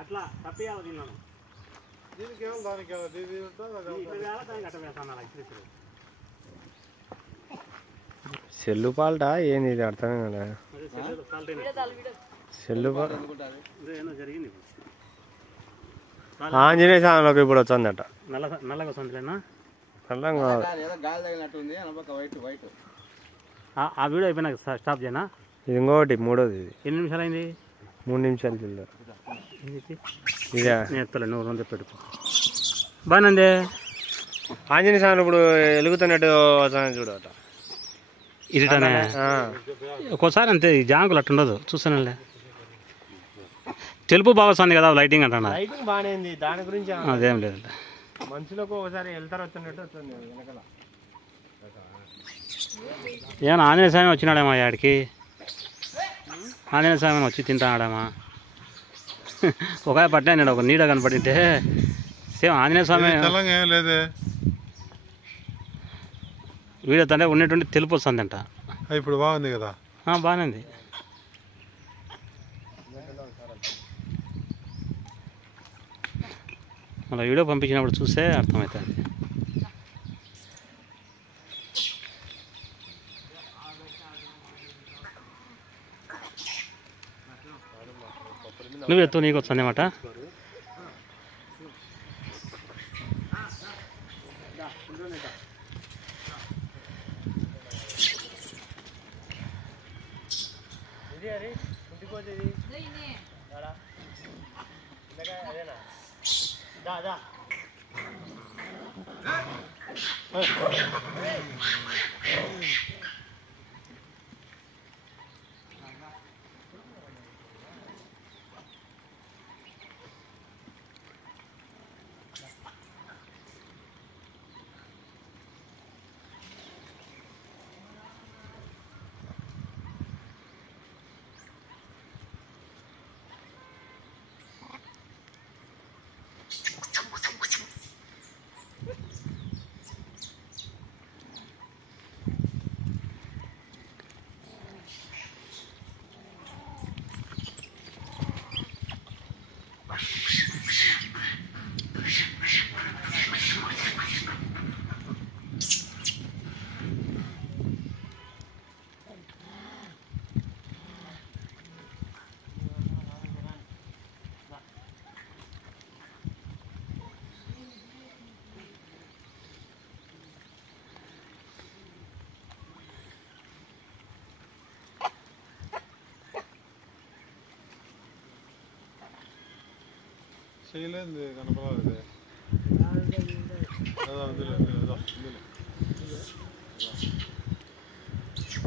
అట్లా తప్పియాలి తిన్నాను దీనికి దానికి సెల్లు పాల్ట ఏంది ఇది అర్థమే కదా సెల్లు జరిగింది ఆంజనేయ స్వామిలోకి ఇప్పుడు వచ్చిందట నల్లగా వస్తుందిలేనా ఆ వీడియో అయిపోయినాక స్టాప్ చేయనా ఇది ఇంకోటి మూడోది ఇది ఎన్ని నిమిషాలు అయింది 3 నిమిషాలు చిల్లర ఇదే నేను ఎత్తలే నువ్వు రెండు పెట్టుకో బాగానండి ఆంజనేయ స్వామి ఇప్పుడు వెలుగుతున్నట్టు చూడట ఇదిటానే ఒక్కోసారి అంతే ఈ జాంకులు అట్టుండదు చూస్తానులే తెలుపు బాగా వస్తుంది కదా లైటింగ్ అంటున్నా లైటింగ్ బాగానే ఉంది దాని గురించి అదేం లేదు మనుషులకు ఒకసారి వెళ్తారు వచ్చినట్టు వస్తుంది వెనకాల ఏమన్నా ఆంజనేయ స్వామి వచ్చినాడేమా ఆడికి ఆంజనేయ స్వామి వచ్చి తింటాడామా ఒక పట్టినా ఒక నీడ కనపడింటే సేమ్ ఆంజనేయ స్వామి లేదే వీడియో తండ్రి ఉన్నటువంటి తెలుపు వస్తుందంట ఇప్పుడు బాగుంది కదా బాగానే ఉంది మళ్ళీ వీడియో పంపించినప్పుడు చూస్తే అర్థమవుతుంది నువ్వు ఎత్తు నీకు వస్తుందన్నమాట చేయలేదు కనపరాదు